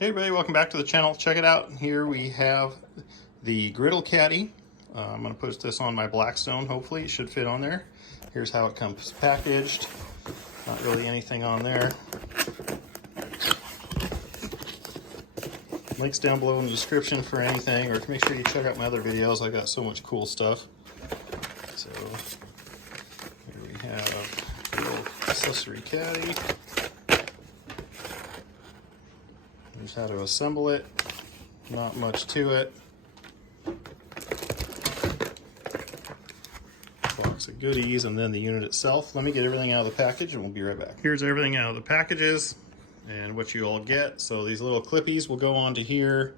Hey everybody, welcome back to the channel. Check it out. Here we have the Griddle Caddy. I'm going to put this on my Blackstone. Hopefully it should fit on there. Here's how it comes packaged. Not really anything on there. Links down below in the description for anything, or make sure you check out my other videos. I got so much cool stuff. So here we have a little accessory caddy. Here's how to assemble it. Not much to it. Box of goodies, and then the unit itself. Let me get everything out of the package and we'll be right back. Here's everything out of the packages and what you all get. So these little clippies will go onto here.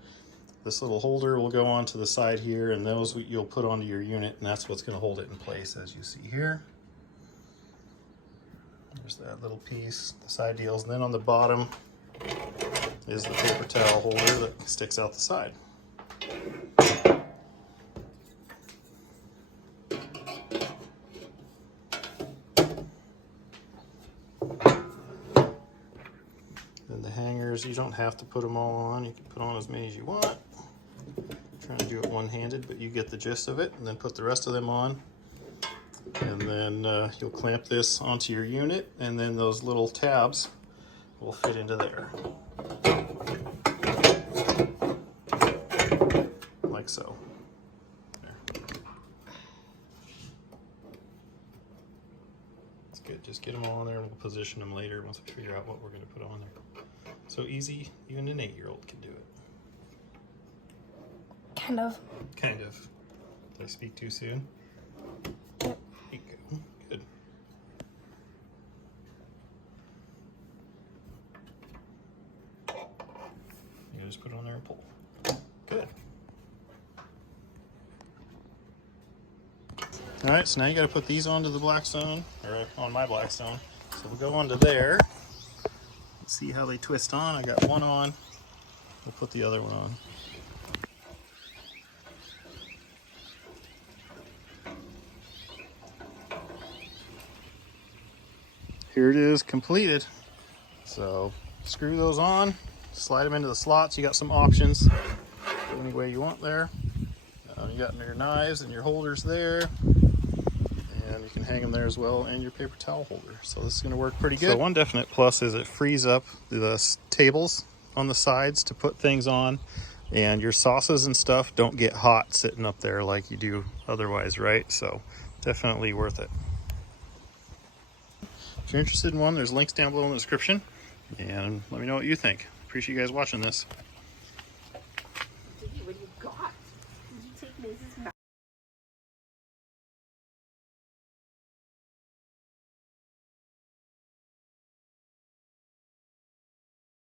This little holder will go onto the side here, and those you'll put onto your unit, and that's what's going to hold it in place, as you see here. There's that little piece, the side deals, and then on the bottom is the paper towel holder that sticks out the side. Then the hangers, you don't have to put them all on. You can put on as many as you want. I'm trying to do it one-handed, but you get the gist of it. And then put the rest of them on. And then you'll clamp this onto your unit, and then those little tabs will fit into there. Like so. There. It's good. Just get them all on there and we'll position them later once we figure out what we're going to put on there. So easy, even an 8-year-old can do it. Kind of. Kind of. Did I speak too soon? Yep. There you go. Good. You just put it on there and pull. Good. All right, so now you got to put these onto the Blackstone, or on my Blackstone. So we'll go onto there. Let's see how they twist on. I got one on. We'll put the other one on. Here it is, completed. So screw those on, slide them into the slots. You got some options, go any way you want there. You got your knives and your holders there, and you can hang them there as well, and your paper towel holder. So this is going to work pretty good. So one definite plus is it frees up the tables on the sides to put things on, and your sauces and stuff don't get hot sitting up there like you do otherwise, right? So definitely worth it. If you're interested in one, there's links down below in the description, and let me know what you think. Appreciate you guys watching this. What do you got? Did you take Maze's